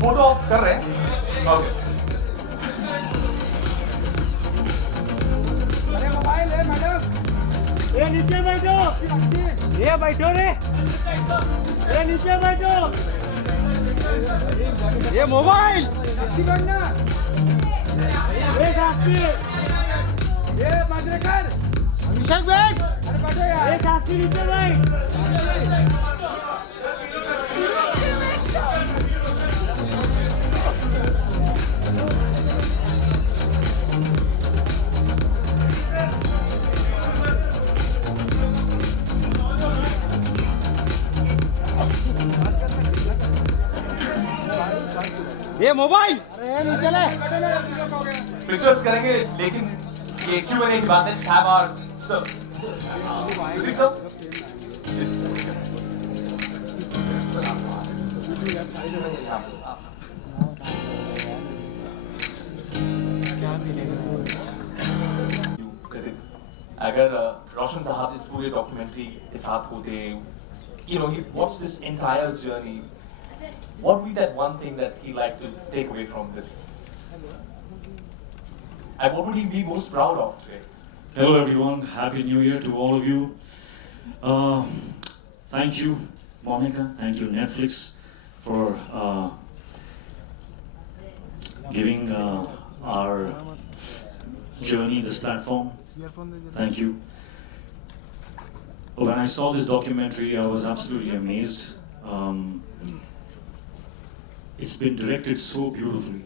Photo of कर रहे हैं ओके अरे मोबाइल है मैडम ये नीचे बैठो ये बैठो रे ये नीचे बैठो ये मोबाइल टैक्सी करना ये टैक्सी ये माजरेकर अभिषेक बैठ अरे बैठो यार ये टैक्सी नीचे बैठ ये मोबाइल अरे नीचे ले पिक्चर्स करेंगे लेकिन ये Q&A की बात है हैव आवर सर ठीक सर अगर रोशन साहब इस पूरे डॉक्यूमेंट्री के साथ होते you know he watched this entire journey what would be that one thing that he liked to take away from this and what would he be most proud of today? Hello everyone, Happy New Year to all of you. Thank you Monica, thank you Netflix for giving our journey this platform. Thank you. When I saw this documentary, I was absolutely amazed. It's been directed so beautifully.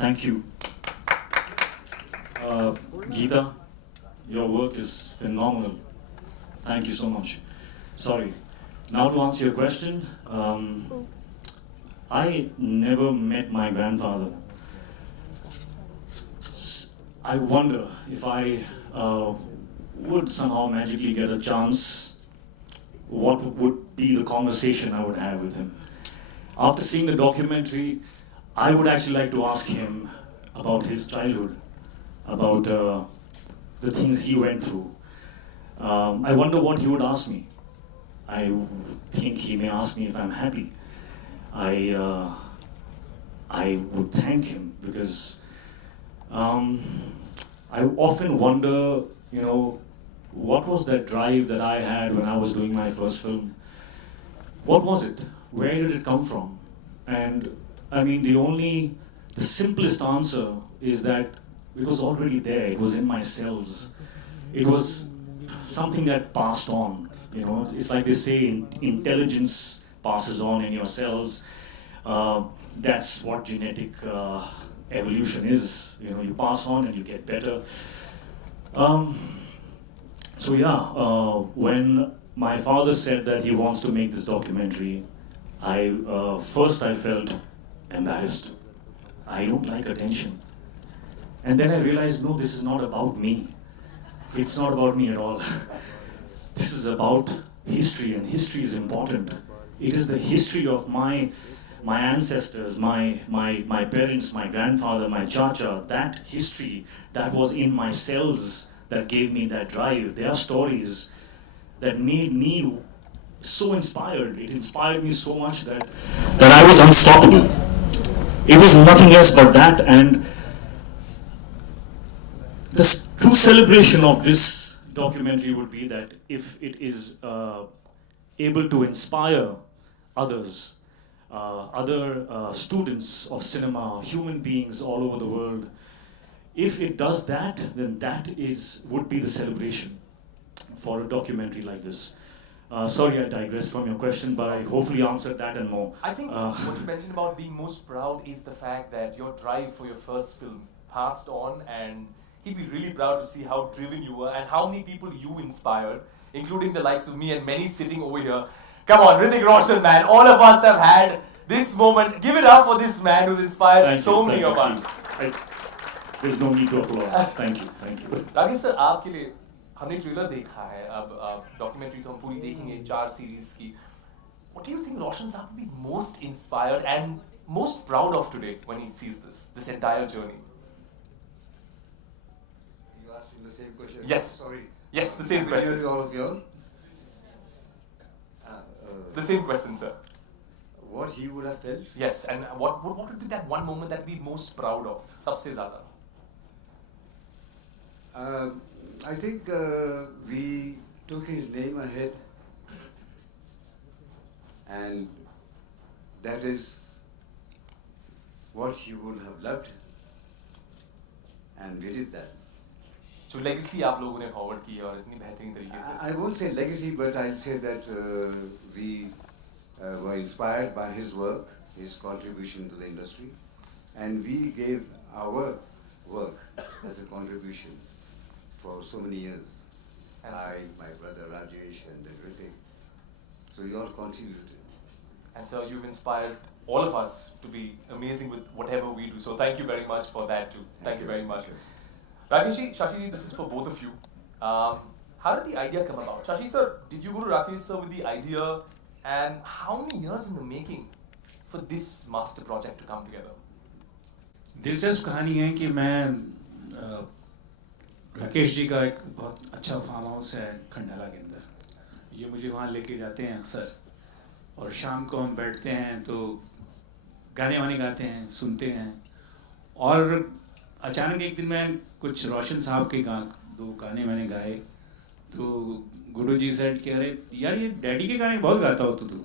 Thank you. Geeta, your work is phenomenal. Thank you so much. Sorry. Now to answer your question, I never met my grandfather. I wonder if I would somehow magically get a chance, what would be the conversation I would have with him. After seeing the documentary, I would actually like to ask him about his childhood, about the things he went through. I wonder what he would ask me. I think he may ask me if I'm happy. I would thank him because I often wonder, you know, what was that drive that I had when I was doing my first film? What was it? Where did it come from? And I mean, the simplest answer is that it was already there. It was in my cells. It was something that passed on. You know, it's like they say, intelligence passes on in your cells. That's what genetic evolution is. You know, you pass on and you get better. So yeah, when my father said that he wants to make this documentary, first I felt embarrassed. I don't like attention. And then I realized, no, this is not about me. It's not about me at all. This is about history, and history is important. It is the history of my ancestors, my parents, my grandfather, my chacha, that history that was in my cells that gave me that drive. Their stories that made me so inspired. It inspired me so much that I was unstoppable. It was nothing else but that, and the true celebration of this documentary would be that if it is able to inspire others, other students of cinema, human beings all over the world, if it does that, then that would be the celebration for a documentary like this. Sorry, I digressed from your question, but I hopefully answered that and more. I think what you mentioned about being most proud is the fact that your drive for your first film passed on, and he'd be really proud to see how driven you were and how many people you inspired, including the likes of me and many sitting over here. Come on, Hrithik Roshan, man. All of us have had this moment. Give it up for this man who's inspired many of us. There's no need to applaud. Thank you. Rakesh sir, आपके लिए हमने trailer देखा है, अब documentary तो हम पूरी देखेंगे 4 सीरीज की. What do you think Roshan Saab will be most inspired and most proud of today when he sees this entire journey? You asking the same question? Yes. Sorry. Yes, the same question. To all of you all. The same question, sir. what he would have felt. Yes, and what would be that one moment that we're most proud of? सबसे ज़्यादा. I think we took his name ahead, and that is what he would have loved, and we did that. जो legacy आप लोगों ने forward की है और इतनी बेहतरीन तरीके से. I won't say legacy, but I'll say that we were inspired by his work, his contribution to the industry, and we gave our work as a contribution for so many years. I, my brother Rajesh, and everything. So we all contributed. And so you've inspired all of us to be amazing with whatever we do. So thank you very much for that too. Thank you very much. Rakesh, Shashi, this is for both of you. How did the idea come about? Shashi sir, did you go to Rakesh sir with the idea, and how many years in the making for this master project to come together? दिलचस्प कहानी है कि मैं राकेश जी का एक बहुत अच्छा farm house है खंडाला के अंदर, ये मुझे वहाँ लेके जाते हैं अक्सर, और शाम को हम बैठते हैं तो गाने वाने गाते हैं, सुनते हैं, और अचानक एक दिन मैं कुछ रोशन साहब के दो गाने मैंने गाए, तो गुरु जी सेड कि अरे यार ये डैडी के गाने बहुत गाता हो तू.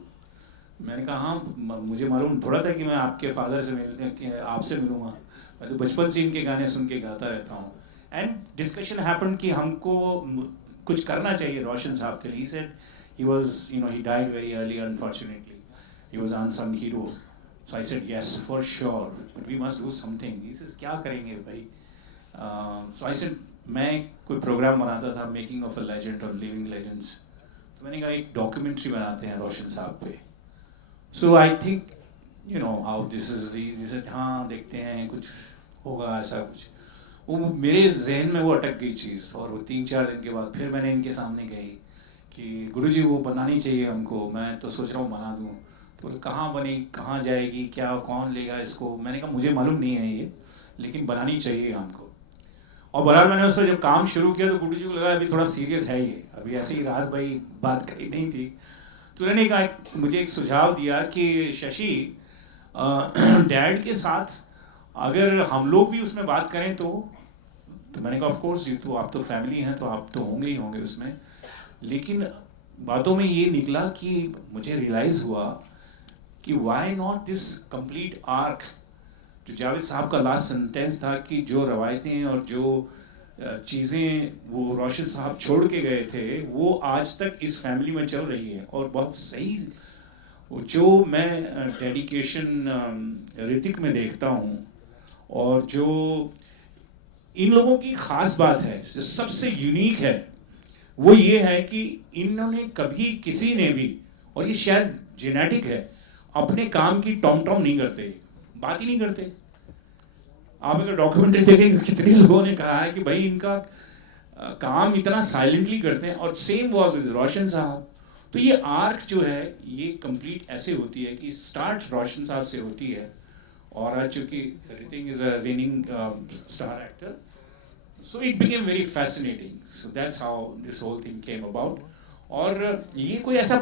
मैंने कहा हाँ, मुझे मालूम थोड़ा था कि मैं आपके फादर से आपसे मिलूँगा, मैं तो बचपन से इनके गाने सुन के गाता रहता हूँ. एंड डिस्कशन हैपन कि हमको कुछ करना चाहिए रोशन साहब के लिए. Said he was, he died very early, unfortunately. He was unsung hero. So I said, yes, for sure, but we must do something. He says, क्या करेंगे भाई? So I said, मैं कोई प्रोग्राम बनाता था, मेकिंग ऑफ अ लेजेंड और living legends. तो मैंने कहा एक डॉक्यूमेंट्री बनाते हैं रोशन साहब पे. So I think, how this is. He said, हाँ देखते हैं, कुछ होगा ऐसा कुछ. वो मेरे जहन में वो अटक गई चीज़, और वो 3-4 दिन के बाद फिर मैंने इनके सामने गई कि गुरुजी वो बनानी चाहिए हमको. मैं तो सोच रहा हूँ बना दूँ. तो कहाँ बनी, कहाँ जाएगी, क्या कौन लेगा इसको? मैंने कहा मुझे मालूम नहीं है ये, लेकिन बनानी चाहिए हमको. और बहरहाल मैंने उसको जब काम शुरू किया तो गुरुजी को लगा अभी थोड़ा सीरियस है ये, अभी ऐसे ही रात भाई बात कही नहीं थी. तो उन्होंने कहा, मुझे एक सुझाव दिया कि शशि, डैड के साथ अगर हम लोग भी उसमें बात करें तो मैंने कहा ऑफ कोर्स, तो आप तो फैमिली हैं तो आप तो होंगे ही होंगे उसमें. लेकिन बातों में ये निकला कि मुझे रियलाइज़ हुआ कि why not this complete arc. जो जावेद साहब का लास्ट सेंटेंस था कि जो रवायतें और जो चीज़ें वो रोशन साहब छोड़ के गए थे वो आज तक इस फैमिली में चल रही है. और बहुत सही जो मैं डेडिकेशन ऋतिक में देखता हूँ, और जो इन लोगों की ख़ास बात है, जो सबसे यूनिक है, वो ये है कि इन्होंने कभी किसी ने भी, और ये शायद जेनेटिक है, अपने काम की टॉम टॉम नहीं करते, बात ही नहीं करते. आप अगर डॉक्यूमेंट्री देखेंगे कितने लोगों ने कहा है कि भाई इनका काम इतना साइलेंटली करते हैं. और सेम वॉज विद रोशन साहब. तो ये आर्क जो है ये कंप्लीट ऐसे होती है कि स्टार्ट रोशन साहब से होती है, और आज चूँकि Hrithik is a raining star actor, so it became very fascinating. So that's how this whole thing came about. और ये कोई ऐसा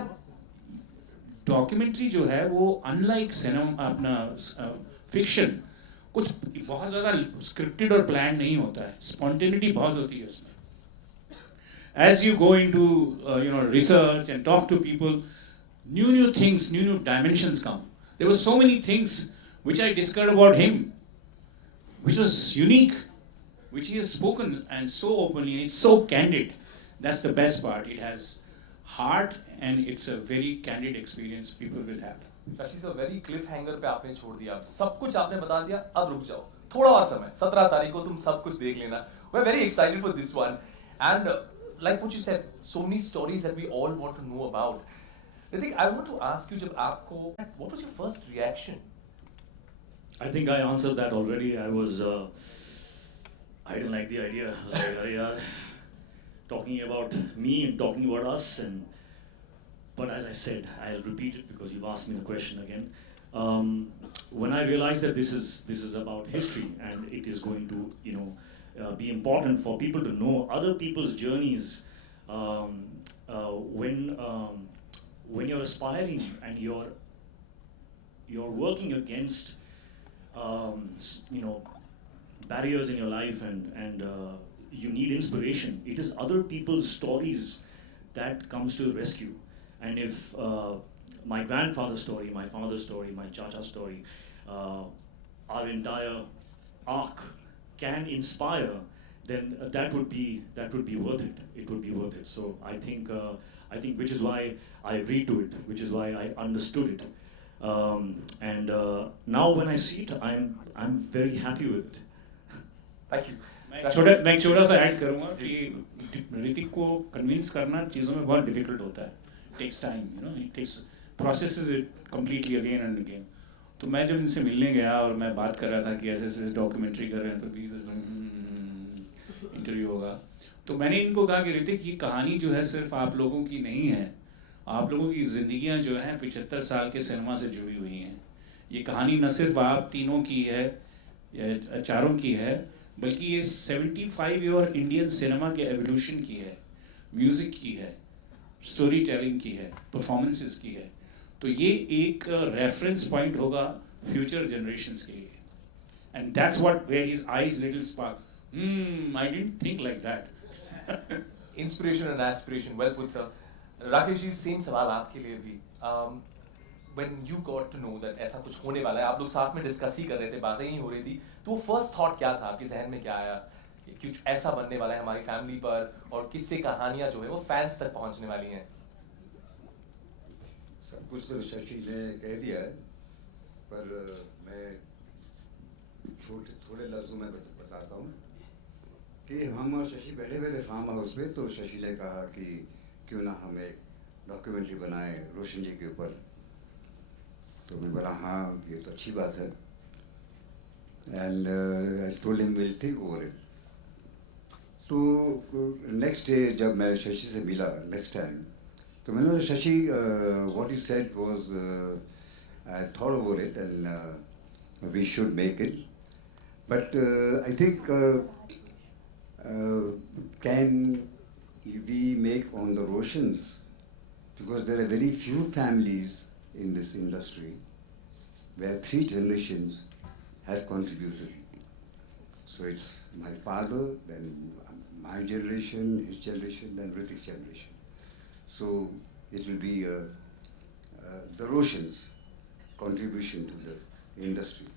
डॉक्यूमेंट्री जो है वो अनलाइक सिनेमा, अपना फिक्शन, कुछ बहुत ज़्यादा स्क्रिप्टेड और प्लान नहीं होता है, स्पॉन्टेनिटी बहुत होती है उसमें. As you go into research and talk to people, new things, new dimensions come. There were so many things which I discovered about him, which was unique, which he has spoken and so openly, and it's so candid. That's the best part. It has heart and it's a very candid experience people will have. Shashi sir, very Cliff hanger पे आपने छोड़ दिया. सब कुछ आपने बता दिया, अब रुक जाओ थोड़ा और समय. 17 तारीख को तुम सब कुछ देख लेना. We're very excited for this one, and like what you said, so many stories that we all want to know about. Ritik, I want to ask you, जब आपको, what was your first reaction? I think I answered that already. I didn't like the idea. I was like, "Arey yaar, talking about me and talking about us." But as I said, I'll repeat it because you've asked me the question again. When I realized that this is about history and it is going to be important for people to know other people's journeys, when you're aspiring and you're you're working against you know, barriers in your life, and you need inspiration. It is other people's stories that comes to the rescue. And if my grandfather's story, my father's story, my chacha's story, our entire arc can inspire, then that would be worth it. It would be worth it. So I think which is why I agreed to it, which is why I understood it. And now when I see it, I'm very happy with it. Thank you. मैं एक छोटा सा add करूँगा कि ऋतिक को convince करना चीज़ों में बहुत डिफिकल्ट होता है. Takes time, you know, it takes processes it completely again and again. तो मैं जब इनसे मिलने गया और मैं बात कर रहा था कि ऐसे ऐसे डॉक्यूमेंट्री कर रहे हैं, तो भी इंटरव्यू होगा, तो मैंने इनको कहा कि ऋतिक, ये कहानी जो है सिर्फ आप लोगों की नहीं है, आप लोगों की ज़िंदगियाँ जो हैं 75 साल के सिनेमा से जुड़ी हुई हैं. ये कहानी न सिर्फ आप तीनों की है या चारों की है, बल्कि ये 75 ईयर इंडियन सिनेमा के एवोल्यूशन की है, म्यूज़िक की है, स्टोरी टेलिंग की है, परफॉर्मेंसेस की है. तो ये एक रेफरेंस पॉइंट होगा फ्यूचर जनरेशन्स के लिए. And that's what where his eyes little spark. I didn't think like that. Inspiration and aspiration, well put, sir. Rakesh ji, same सवाल आपके लिए भी. When you got to know that ऐसा कुछ होने वाला है, आप लोग साथ में डिस्कस ही कर रहे थे, बातें ही हो रही थी, तो वो फर्स्ट थॉट क्या था आपके जहन में, क्या आया कि कुछ ऐसा बनने वाला है हमारी फैमिली पर, और किससे कहानियां जो है वो फैंस तक पहुंचने वाली हैं? सब कुछ तो शशि ने कह दिया है, पर मैं थोड़े लफ्ज़ों में बताता हूँ कि हम और शशि बैठे हुए थे फार्म हाउस पे, तो शशि ने कहा कि क्यों ना हम एक डॉक्यूमेंट्री बनाए रोशन जी के ऊपर. तो मैं बोला हाँ, ये तो अच्छी बात है. And I told him will think over it. तो नेक्स्ट डे जब मैं शशि से मिला नेक्स्ट टाइम, तो मैंने बोला Shashi, what you said was, I thought over it and we should make it, but I think can we make on the Roshans, because there are very few families in this industry where 3 generations have contributed. So it's my father, then my generation, his generation, then Ritik's generation. So it will be the Roshans' contribution to the industry.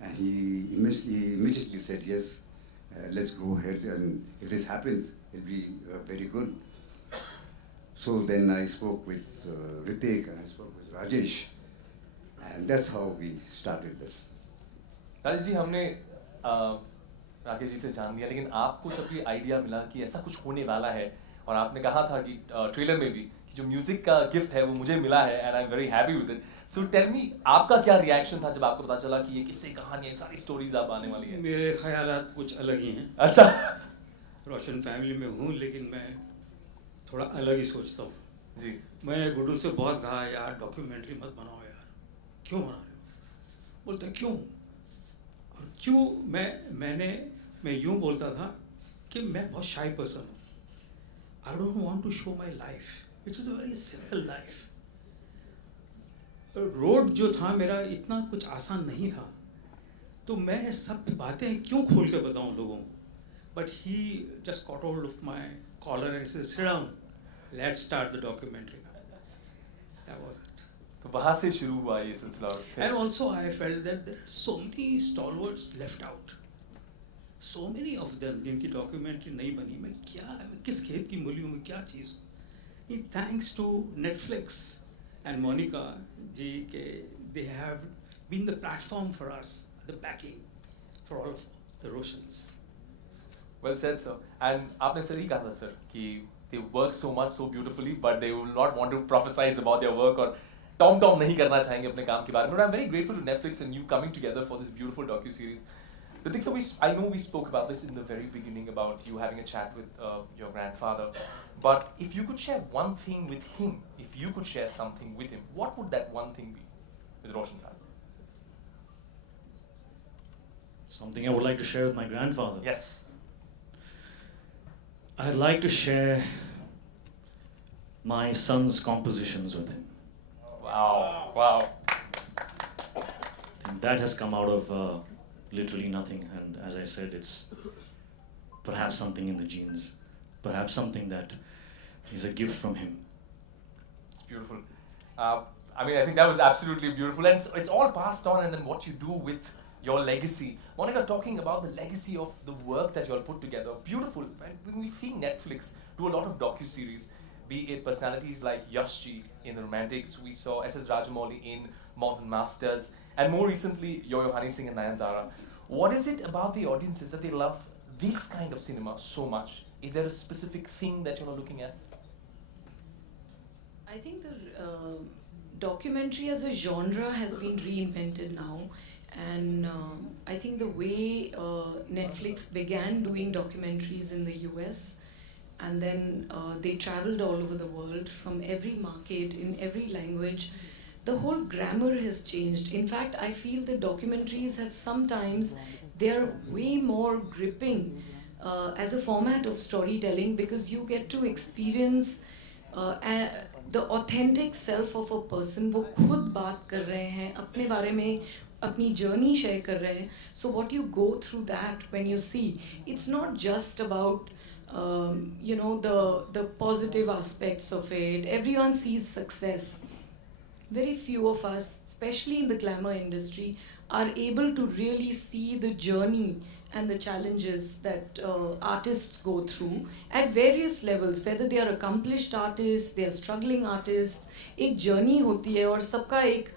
And he immediately said yes. Let's go ahead, and if this happens, it'll be very good. So then I spoke with Ritik, and I spoke with Rajesh, and that's how we started this. Rajesh ji, हमने राकेश जी से जान लिया, लेकिन आपको जब ये idea मिला कि ऐसा कुछ होने वाला है, और आपने कहा था कि ट्रेलर में भी कि जो म्यूजिक का गिफ्ट है वो मुझे मिला है, and I am very happy with it. So tell me, आपका क्या रिएक्शन था जब आपको पता चला कि ये किस्से कहानी है, सारी स्टोरीज आप आने वाली है? मेरे ख्यालात कुछ अलग ही हैं. अच्छा. रोशन फैमिली में हूँ, लेकिन मैं थोड़ा अलग ही सोचता हूँ जी. मैंने गुड्डू से बहुत कहा, यार डॉक्यूमेंट्री मत बनाओ यार. क्यों बना रहे हो? बोलते क्यों, और क्यों. मैं यूँ बोलता था कि मैं बहुत शाई पर्सन हूँ. I don't want to show my life, which is a very simple life. Road जो था मेरा इतना कुछ आसान नहीं था, तो मैं सब बातें क्यों खोल के बताऊँ लोगों को. But he just got hold of my collar and said, sit down, let's start the documentary. That was it. तो वहाँ से शुरू हुआ ये सिलसिला. And also I felt that there are so many stalwarts left out, so many of them जिनकी documentary नहीं बनी. मैं क्या, किस खेत की मूली हूँ, मैं क्या चीज़ हूँ. Thanks to Netflix and Monica ji, they have been the platform for us, the backing for all of the Roshans. Well said, sir. And आपने सही कहा था सर कि they work so much so beautifully, but they will not want to prophesize about their work और Tom नहीं करना चाहेंगे अपने काम के बारे में. But I'm very grateful to Netflix and you coming together for this beautiful docu-series. The thing, so I know we spoke about this in the very beginning about you having a chat with your grandfather, but if you could share one thing with him, if you could share something with him, what would that one thing be with Roshan sir? Something I would like to share with my grandfather. Yes. I'd like to share my son's compositions with him. Wow. that has come out of literally nothing. And as I said, it's perhaps something in the genes, perhaps something that is a gift from him. It's beautiful. I mean, I think that was absolutely beautiful, and it's all passed on. And then what you do with your legacy, Monica, talking about the legacy of the work that you all put together, beautiful. And when we see Netflix do a lot of docu-series, be it personalities like Yashji in The Romantics, we saw S.S. Rajamouli in Modern Masters, and more recently Yo-Yo Honey Singh and Nayanthara. What is it about the audiences that they love this kind of cinema so much? Is there a specific thing that you're looking at? I think the documentary as a genre has been reinvented now, and I think the way Netflix began doing documentaries in the US, and then they traveled all over the world from every market in every language, the whole grammar has changed. In fact, I feel the documentaries have sometimes, they're way more gripping as a format of storytelling, because you get to experience the authentic self of a person. वो खुद बात कर रहे हैं अपने बारे में, अपनी journey share कर रहे हैं. So what you go through that when you see, it's not just about you know, the positive aspects of it. Everyone sees success. Very few of us, especially in the glamour industry, are able to really see the journey and the challenges that artists go through at various levels, whether they are accomplished artists, they are struggling artists. एक journey होती है और सबका एक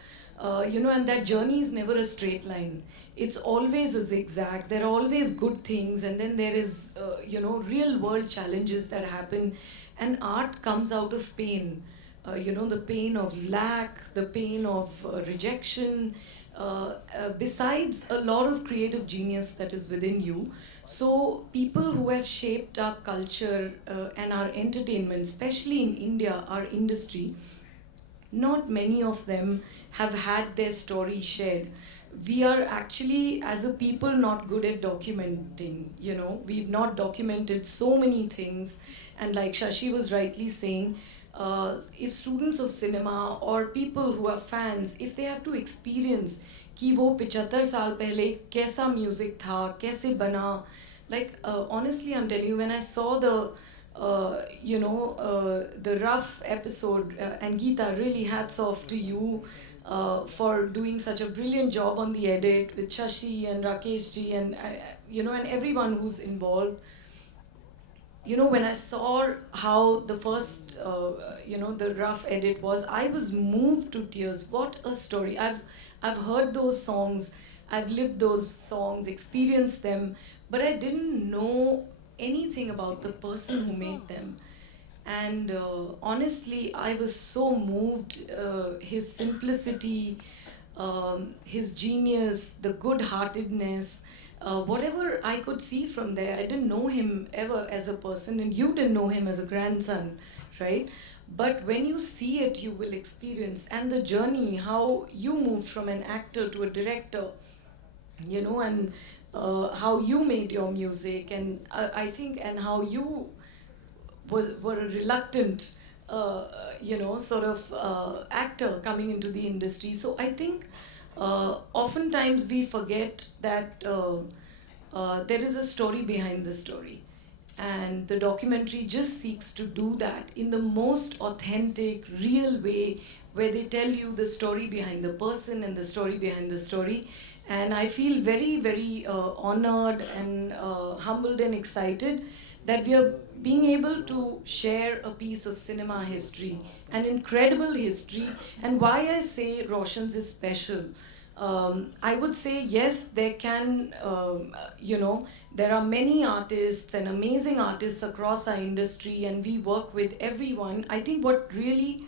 you know, and that journey is never a straight line. It's always a zigzag. There are always good things, and then there is you know, real world challenges that happen, and art comes out of pain. You know, the pain of lack, the pain of rejection, besides a lot of creative genius that is within you. So people who have shaped our culture and our entertainment, especially in India, our industry, not many of them have had their story shared. We are actually, as a people, not good at documenting. You know, we've not documented so many things, and like Shashi was rightly saying, if students of cinema or people who are fans, if they have to experience कि वो 75 साल पहले कैसा music था, कैसे बना, like honestly I'm telling you, when I saw the you know, the rough episode, and Geeta, really hats off to you for doing such a brilliant job on the edit with Shashi and Rakesh ji and you know, and everyone who's involved. You know, when I saw how the first, you know, the rough edit was, I was moved to tears. What a story. I've heard those songs, I've lived those songs, experienced them, but I didn't know anything about the person who made them. And honestly, I was so moved, his simplicity, his genius, the good-heartedness, whatever I could see from there. I didn't know him ever as a person, and you didn't know him as a grandson, right? But when you see it, you will experience. And the journey, how you moved from an actor to a director, you know, and how you made your music, and I think, and how you were a reluctant, you know, sort of actor coming into the industry. So I think oftentimes we forget that there is a story behind the story. And the documentary just seeks to do that in the most authentic, real way, where they tell you the story behind the person and the story behind the story. And I feel very, very honored and humbled and excited that we are being able to share a piece of cinema history, an incredible history. And why I say Roshan's is special, I would say, yes, there can, you know, there are many artists and amazing artists across our industry, and we work with everyone. I think what really,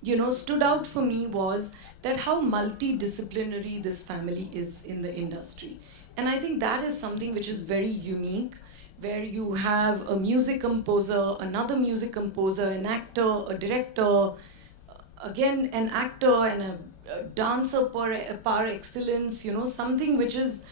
you know, stood out for me was that how multidisciplinary this family is in the industry. And I think that is something which is very unique, where you have a music composer, another music composer, an actor, a director, again an actor, and a dancer par excellence, you know, something which is,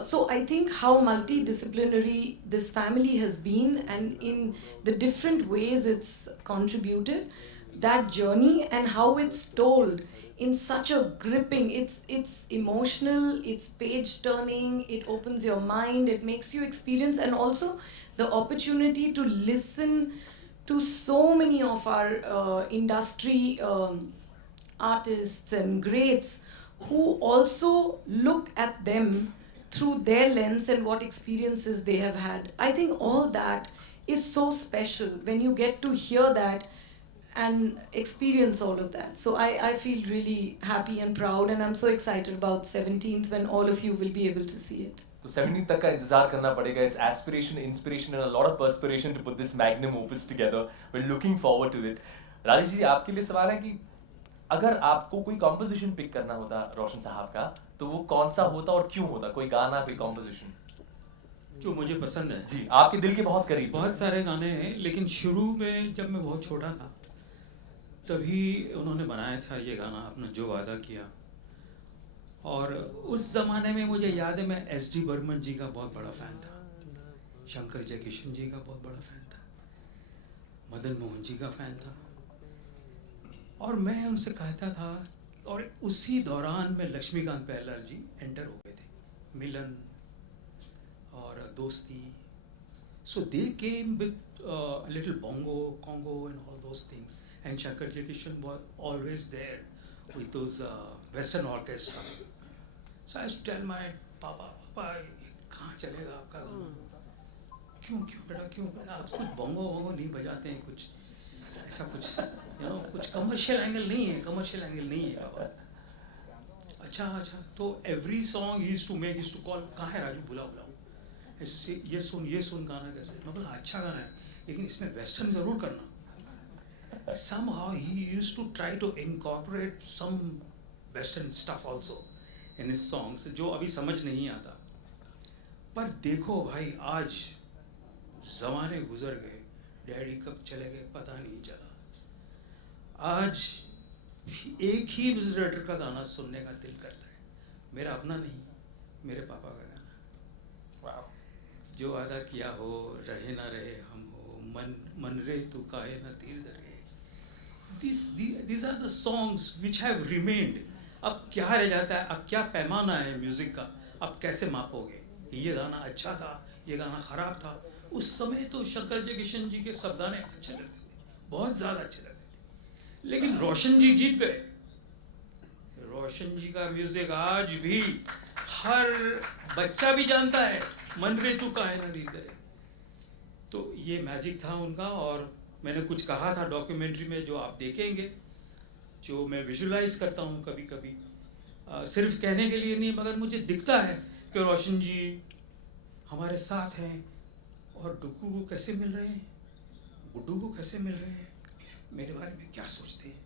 so I think how multidisciplinary this family has been, and in the different ways it's contributed, that journey, and how it's told in such a gripping, it's emotional, it's page turning, it opens your mind, it makes you experience, and also the opportunity to listen to so many of our industry artists and greats who also look at them through their lens and what experiences they have had. I think all that is so special when you get to hear that and experience all of that. So I feel really happy and proud, and I'm so excited about 17th when all of you will be able to see it. तो 17 तक का इंतजार करना पड़ेगा. It's aspiration, inspiration and a lot of perspiration to put this magnum opus together. We're looking forward to it. Rajesh ji, आपके लिए सवाल है कि अगर आपको कोई कॉम्पोजिशन पिक करना होता रोशन साहब का, तो वो कौन सा होता और क्यों होता? कोई गाना, कोई कॉम्पोजिशन जो मुझे पसंद है जी, आपके दिल के बहुत करीब. बहुत सारे गाने हैं, लेकिन शुरू में जब मैं बहुत छोटा था तभी उन्होंने बनाया था ये गाना, अपना जो वादा किया. और उस ज़माने में मुझे याद है मैं एस डी बर्मन जी का बहुत बड़ा फ़ैन था, शंकर जयकिशन जी का बहुत बड़ा फ़ैन था, मदन मोहन जी का फ़ैन था. और मैं उनसे कहता था, और उसी दौरान में लक्ष्मीकांत प्यारेलाल जी एंटर हो गए थे, मिलन और दोस्ती. So they came with little bongo, congo and all those things. And Shankar Jaikishan was always there with those Western orchestra. So I used to tell my Papa, कहाँ चलेगा आपका गाना? क्यों बेटा क्यों? आप कुछ bongo नहीं बजाते हैं, कुछ ऐसा कुछ कुछ कमर्शियल एंगल नहीं है बाबा. अच्छा, तो every song he used to call, कहाँ है राजू, बुलाओ. ऐसे से ये सुन गाना कैसे? मैं बोला अच्छा गाना है, लेकिन इसमें वेस्टर्न ज़रूर करना. Somehow he used to try to incorporate some western stuff also in his songs, जो अभी समझ नहीं आता. पर देखो भाई, आज ज़माने गुजर गए, डैडी कब चले गए पता नहीं चला. आज एक ही म्यूजिक डायरेक्टर का गाना सुनने का दिल करता है. मेरा अपना नहीं, मेरे पापा का गाना. जो वादा किया हो, रहे ना रहे हम हो, मन रे तू काहे ना तीर दरे. These are the songs which have remained. अब क्या रह जाता है, अब क्या पैमाना है म्यूजिक का, अब कैसे मापोगे? ये गाना अच्छा था, ये गाना खराब था. उस समय तो शंकर जयकिशन जी के सब गाने अच्छे लगते थे, बहुत ज़्यादा अच्छे लगते थे. लेकिन रोशन जी जीत गए. रोशन जी का म्यूजिक आज भी हर बच्चा भी जानता है, मन रे तू काहे ना तीर दरे. तो ये मैजिक था उनका. और मैंने कुछ कहा था डॉक्यूमेंट्री में, जो आप देखेंगे, जो मैं विजुलाइज करता हूँ कभी कभी, सिर्फ कहने के लिए नहीं, मगर मुझे दिखता है कि रोशन जी हमारे साथ हैं. और डुगू को कैसे मिल रहे हैं, गुड्डू को कैसे मिल रहे हैं, मेरे बारे में क्या सोचते हैं,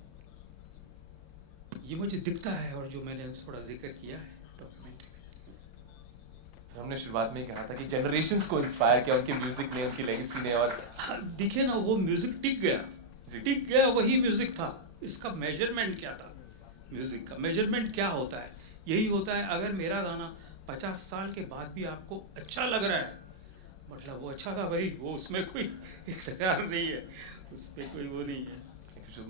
ये मुझे दिखता है. और जो मैंने थोड़ा जिक्र किया है डॉक्यूमेंट्री में, हमने शुरुआत में कहा था कि जनरेशंस को इंस्पायर किया उनके म्यूजिक ने, उनकी लेगेसी ने. और दिखे ना, वो म्यूजिक टिक गया, वही म्यूजिक था. इसका मेजरमेंट क्या था? म्यूजिक का मेजरमेंट क्या होता है? यही होता है, अगर मेरा गाना 50 साल के बाद भी आपको अच्छा लग रहा है, मतलब वो अच्छा था भाई, वो उसमें कोई तकरार नहीं है, उसमें कोई वो नहीं है.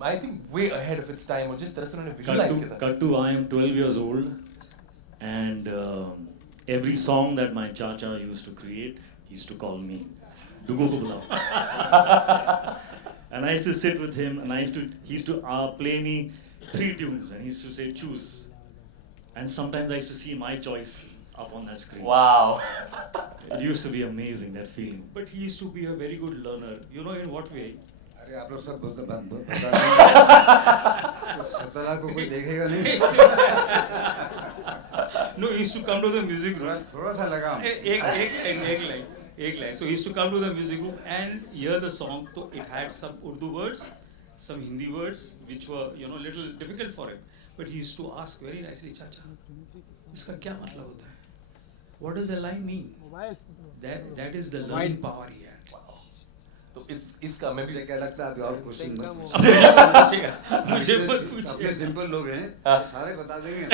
I think way ahead of its time, और जिस तरह से उन्होंने visualize किया था. Cut to I am 12 years old, and every song that my chacha used to create, he used to call me Dugo ko bulao. And I used to sit with him, and he used to play me 3 tunes, and he used to say choose. And sometimes I used to see my choice up on that screen. Wow. It used to be amazing, that feeling. But he used to be a very good learner. You know in what way? अरे आप लोग सब सतला को कोई देखेगा नहीं. No, he used to come to the music room. थोड़ा सा लगा. एक line. So he used to come to the music room and hear the song. So it had some Urdu words, some Hindi words, which were little difficult for him. But he used to ask very nicely, Chacha, इसका क्या मतलब होता है? What does the line mean? That is the learning power he had. तो इसका मैं भी मुझे क्या लगता है, अभी और क्वेश्चन मुझे मत अपने पूछिए. सिंपल लोग हैं, सारे बता देंगे.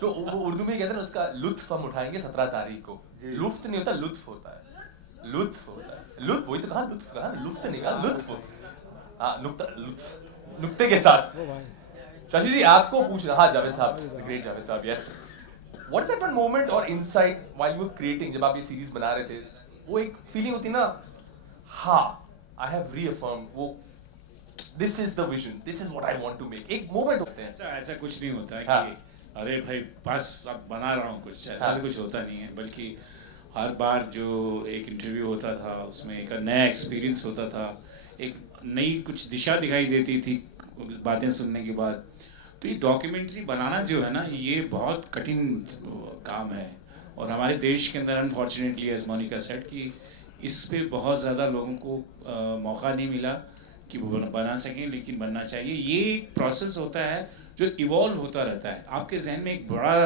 तो वो उर्दू में कहते हैं ना, उसका लुत्फ हम उठाएंगे 17 तारीख को. लुत्फ नहीं होता, लुत्फ होता है. लुत्फ वही तो कहा, लुत्फ कहा, लुत्फ नहीं कहा, लुत्फ. हाँ, नुक्ते के साथ. शशि जी आपको पूछना, हाँ जावेद साहब, ग्रेट जावेद साहब, yes. What is that one moment or insight while you were creating, जब आप ये सीरीज बना रहे थे, वो एक फीलिंग होती ना, हाँ, I have reaffirmed, वो this is the vision, this is what I want to make. एक मोमेंट होते हैं. ऐसा कुछ नहीं होता है हाँ. कि अरे भाई बस अब बना रहा हूँ कुछ, ऐसा हाँ. कुछ होता नहीं है, बल्कि हर बार जो एक इंटरव्यू होता था उसमें एक नया एक्सपीरियंस होता था, एक नई कुछ दिशा दिखाई देती थी बातें सुनने के बाद. तो ये डॉक्यूमेंट्री बनाना जो है ना, ये बहुत कठिन काम है, और हमारे देश के अंदर अनफॉर्चुनेटली एज मोनिका सेड कि इस पे बहुत ज़्यादा लोगों को मौका नहीं मिला कि वो बना सकें, लेकिन बनना चाहिए. ये एक प्रोसेस होता है जो इवॉल्व होता रहता है. आपके जहन में एक बड़ा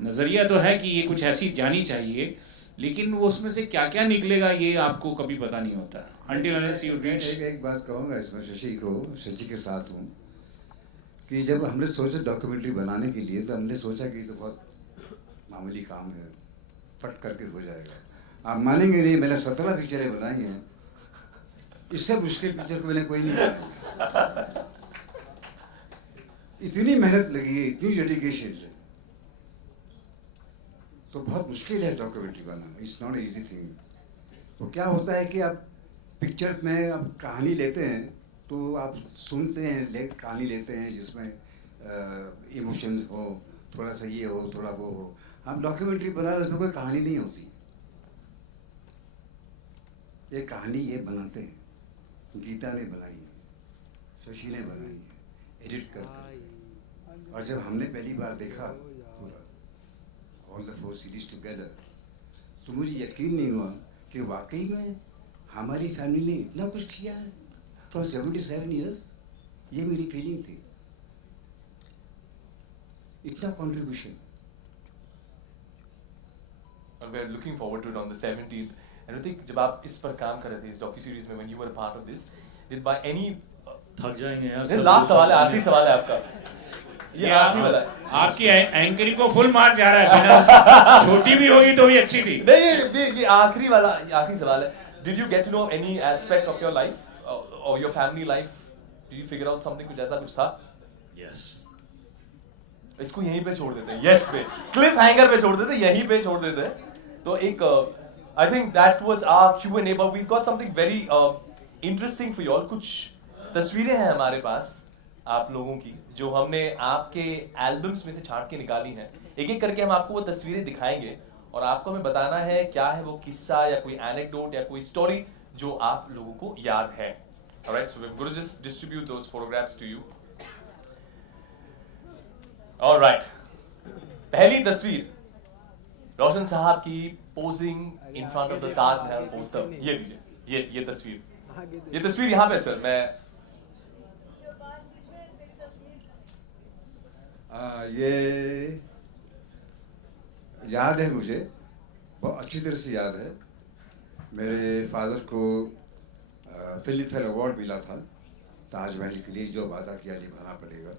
नज़रिया तो है कि ये कुछ ऐसी जानी चाहिए, लेकिन वो उसमें से क्या क्या निकलेगा ये आपको कभी पता नहीं होता. Until unless you reach. एक बात कहूँगा इसमें शशि के साथ हूँ कि जब हमने सोचा डॉक्यूमेंट्री बनाने के लिए, तो हमने सोचा कि तो बहुत मामूली काम है, फट करके हो जाएगा. आप मानेंगे नहीं, मैंने 17 पिक्चरें बनाई हैं, इससे मुश्किल पिक्चर को मैंने कोई नहीं बनाई. इतनी मेहनत लगी है, इतनी डेडिकेशन से, तो बहुत मुश्किल है documentary banana. It's not easy thing. तो क्या होता है कि आप पिक्चर में आप कहानी लेते हैं, तो आप सुनते हैं, कहानी लेते हैं जिसमें इमोशंस हो, थोड़ा सा ये हो, थोड़ा वो हो. हम डॉक्यूमेंट्री बना रहे, उसमें कोई कहानी नहीं होती. ये कहानी ये बनाते हैं, गीता ने बनाई है, शशि ने बनाई है, एडिट करके. और जब हमने पहली बार देखा पूरा ऑल द 4 सीरीज टुगेदर, तो मुझे यकीन नहीं हुआ कि वाकई में हमारी फैमिली ने इतना कुछ किया है फॉर 77 years. ये मेरी फीलिंग थी, इतना contribution. And we are looking forward to it on the 17th. And I think जब आप इस पर काम कर रहे थे इस डॉक्यू सीरीज में, when you were a part of this, did by any थक जाएंगे यार. ये लास्ट सवाल है, आखिरी सवाल है आपका. ये आखिरी वाला है. आपकी एंकरिंग को फुल मार्क जा रहा है, बिना उसके छोटी भी होगी तो भी अच्छी थी. नहीं, ये आखिरी वाला, आखिरी सवाल है. Did you get to know any aspect of your life or your family life? Did you figure out something? कुछ ऐसा कुछ था? Yes. इसको यहीं पे छोड़ देते हैं. Yes पे. Cliff hanger पे छोड़ देते हैं, यहीं पे छोड़ देते हैं. तो एक I think that was our Q&A, but we've got something very interesting for you all. कुछ तस्वीरें हैं हमारे पास आप लोगों की, जो हमने आपके एल्बम्स में से छांट के निकाली हैं. एक एक करके हम आपको वो तस्वीरें दिखाएंगे और आपको हमें बताना है क्या है वो किस्सा या कोई एनेक्डोट या कोई स्टोरी जो आप लोगों को याद है. Alright, so we're going to just distribute those photographs to you. Alright, पहली तस्वीर रोशन साहब की posing in front of the Taj Mahal poster. ये लीजिए, ये तस्वीर यहाँ पे सर. मैं ये याद है, मुझे बहुत अच्छी तरह से याद है. मेरे फादर को फिल्म फेयर अवार्ड मिला था ताजमहल के लिए, जो वादा किया निभाना पड़ेगा.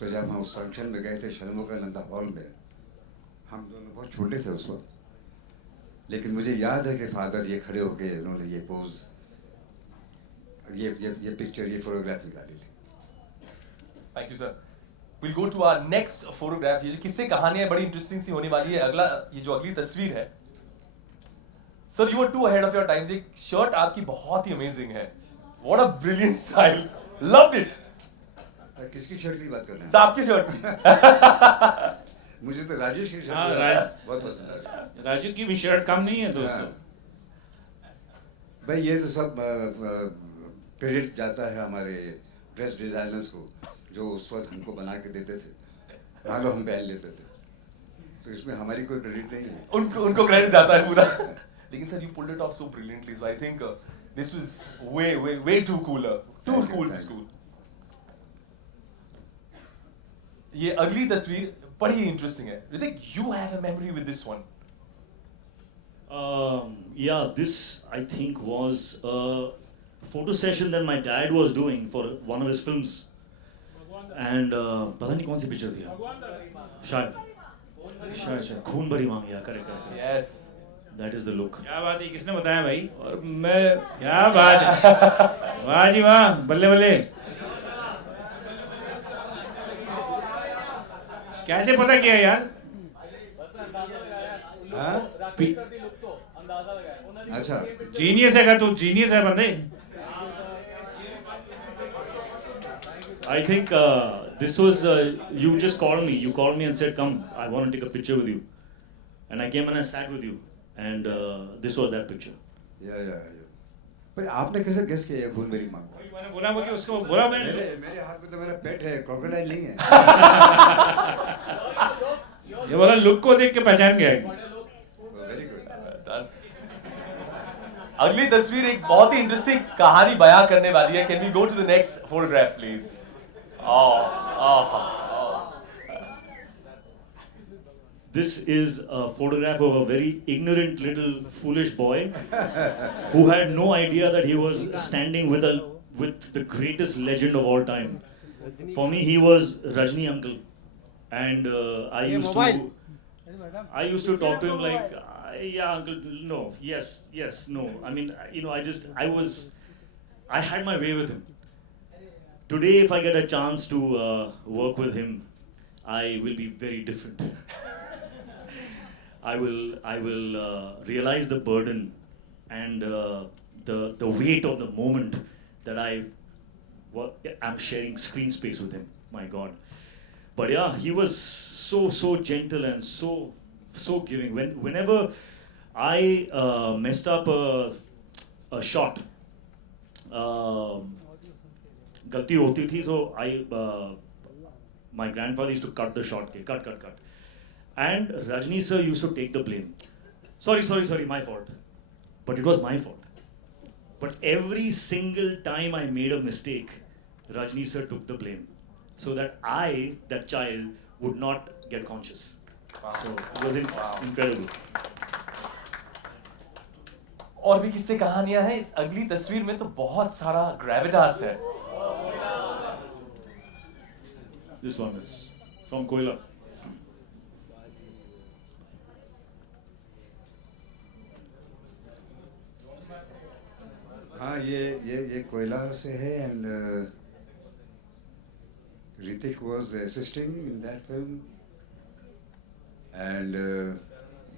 तो जब हम उस फंक्शन में गए थे शर्मोकानंदा हॉल में, हम दोनों बहुत छोटे थे उस वक्त, लेकिन मुझे याद है कि फादर ये खड़े होके उन्होंने ये पोज, ये पिक्चर, ये फोटोग्राफ निकाली थी. Thank you sir. We'll go to our next photograph. ये किससे कहानियां बड़ी इंटरेस्टिंग सी होने वाली है. अगला, ये जो अगली तस्वीर है sir, you were too ahead of your times. एक शर्ट आपकी बहुत ही अमेजिंग है. What a brilliant style. Loved it. किसकी शर्ट की बात कर रहे हैं? आपकी शर्ट की. मुझे तो राजेश की हाँ, शर्ट बहुत पसंद है. राजू की भी शर्ट कम नहीं है दोस्तों. भाई ये तो सब क्रेडिट जाता है हमारे ड्रेस डिजाइनर्स को, जो उस वक्त हमको बना के देते थे, हाँ हम पहन लेते थे. तो इसमें हमारी कोई क्रेडिट नहीं है. उनको क्रेडिट जाता है पूरा. लेकिन sir, you pulled it off so brilliantly. So I think this was way too cooler. Too cool to school. ये अगली तस्वीर बड़ी इंटरेस्टिंग है. Ritik, you have a memory with this one. Yeah, this I think was a photo session that my dad was doing for one of his films. And पता नहीं कौन सी picture थी, शायद खून भरी मांगिया. Correct. Yes. That is the look. क्या बात है, किसने बताया भाई? और मैं, क्या बात है, वाह जी वाह, बल्ले बल्ले. कैसे पता किया यार? हाँ? अच्छा, जीनियस है, तू जीनियस है बंदे. I think this was you just called me. You called me and said, "Come, I want to take a picture with you," and I came and I sat with you, and this was that picture. या. भाई आपने कैसे guess किया ये खून मेरी माँ को? मैंने बोला वो कि उसको बोला मैं. मेरे हाथ में तो मेरा पेट है, क्रोकोडाइल नहीं है. ये बोला लुक को देख के पहचान गया. Very good. अगली तस्वीर एक बहुत ही इंटरेस्टिंग कहानी बयां करने वाली है. Can we go to the next photograph please? This is a photograph of a very ignorant little foolish boy who had no idea that he was standing with the greatest legend of all time. For me, he was Rajni uncle, and I used to talk to him like, yeah, uncle, no, yes, no. I mean, I had my way with him. Today, if I get a chance to work with him, I will be very different. I will realize the burden and the weight of the moment that I'm sharing screen space with him. My God. But yeah, he was so gentle and so giving. Whenever I messed up a shot, गलती होती थी, so my grandfather used to cut the shot, cut. And Rajni sir used to take the blame. Sorry, my fault. But it was my fault. But every single time I made a mistake, Rajni sir took the blame. So that that child, would not get conscious. Wow. So it was incredible. और भी किस्से कहानियां हैं. इस अगली तस्वीर में तो बहुत सारा ग्रेविटास है. This one is from Koila. हाँ, ये कोयला से है. And Ritik was assisting in that film, and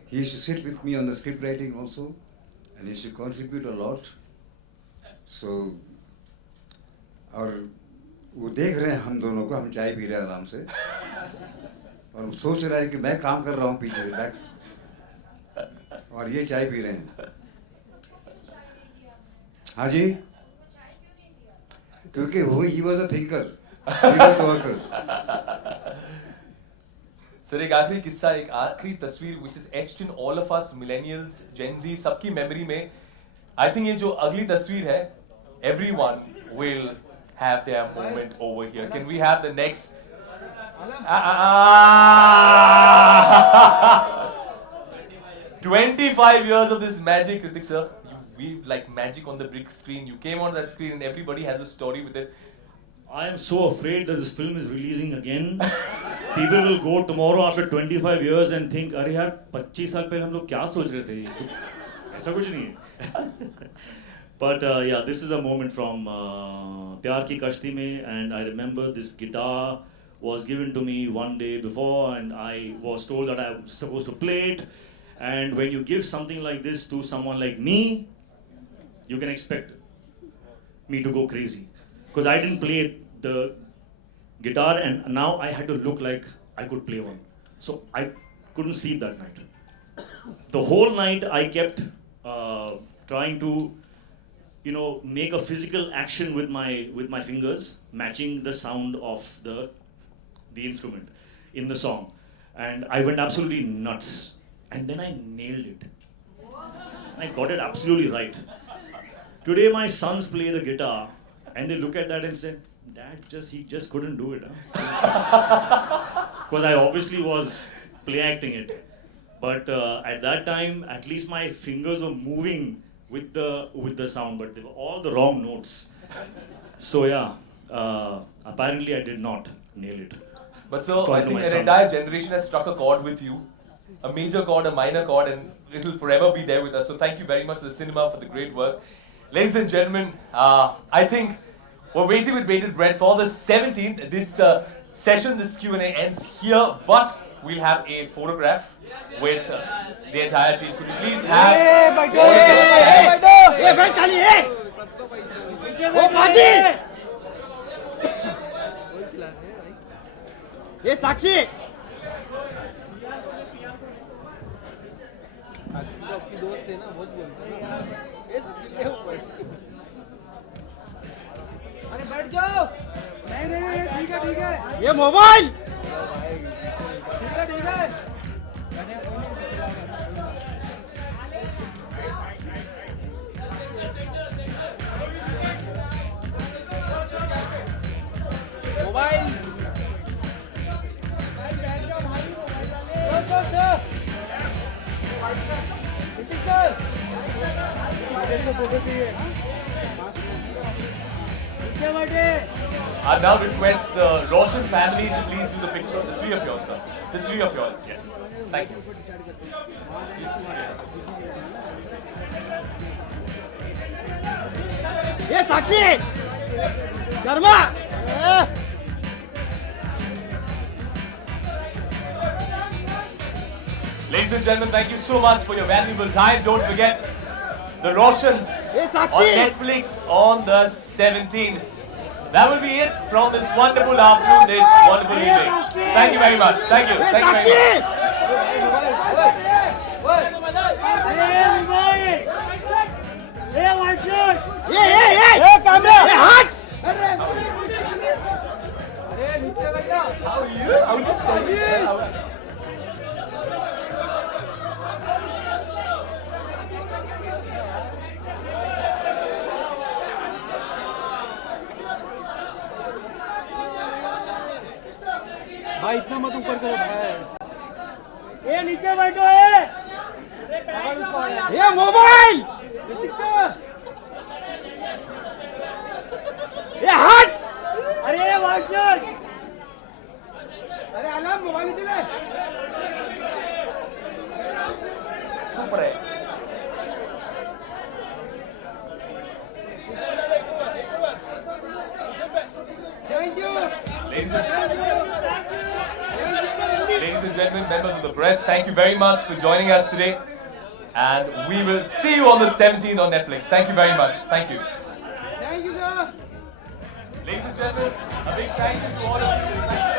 he used to sit with me on the script writing also, and he used to contribute a lot. So, और वो देख रहे हैं हम दोनों को, हम चाय पी रहे हैं आराम से, और सोच रहा है कि मैं काम कर रहा हूँ पीछे बैक, और ये चाय पी रहे हैं. हाँ जी, क्योंकि वो he was a thinker, he was a worker. Sir एक आखिरी किस्सा, एक आखिरी तस्वीर which is etched in all of us millennials, Gen Z, सबकी मेमोरी में. I think ये जो अगली तस्वीर है, everyone will have their moment over here. Can we have the next? 25 years of this magic, Ritik sir. We like magic on the big screen. You came on that screen and everybody has a story with it. I am so afraid that this film is releasing again. People will go tomorrow after 25 years and think, अरे यार 25 साल पहले हम लोग क्या सोच रहे थे? ऐसा कुछ नहीं है. But yeah, this is a moment from प्यार की कश्ती में, and I remember this guitar was given to me one day before, and I was told that I was supposed to play it. And when you give something like this to someone like me, you can expect me to go crazy, because I didn't play the guitar, and now I had to look like I could play one. So I couldn't sleep that night. The whole night I kept trying to, make a physical action with my fingers, matching the sound of the instrument in the song, and I went absolutely nuts. And then I nailed it. I got it absolutely right. Today my sons play the guitar and they look at that and say, Dad, he just couldn't do it. Because I obviously was play acting it. But at that time, at least my fingers were moving with the sound, but they were all the wrong notes. So yeah, apparently I did not nail it. But so I According to think my an sons. entire generation has struck a chord with you. A major chord, a minor chord, and it will forever be there with us. So thank you very much to the cinema for the great work. Ladies and gentlemen, I think we're waiting with bated breath for the 17th. This session, this Q&A ends here, but we'll have a photograph with the entire team. Could you please have all of them stand? Best खाली है वो बाजी ये साक्षी अरे बैठ जाओ नहीं नहीं नहीं ठीक है ये मोबाइल ठीक है mobile I now request the Roshan family to please do the picture. The three of you, sir. The three of you. Yes. Thank you. ये साक्षी Sharma Ladies and gentlemen, thank you so much for your valuable time. Don't forget the Roshans Hey, Sakshi. on Netflix on the 17th. That will be it from this wonderful afternoon, this wonderful evening. Thank you very much. Thank you. ये Thank you Sakshi very much. ये camera ये हाथ How are you? I was just saying. भाई इतना मत ऊपर करो भाई ये नीचे बैठो है ये मोबाइल ये हाथ अरे वाचन अरे आलम मोबाइल चले Super है. Thank you Ladies and gentlemen, members of the press, thank you very much for joining us today. And we will see you on the 17th on Netflix. Thank you very much. Thank you. Thank you sir Ladies and gentlemen, a big thank you to all of you. Thank you.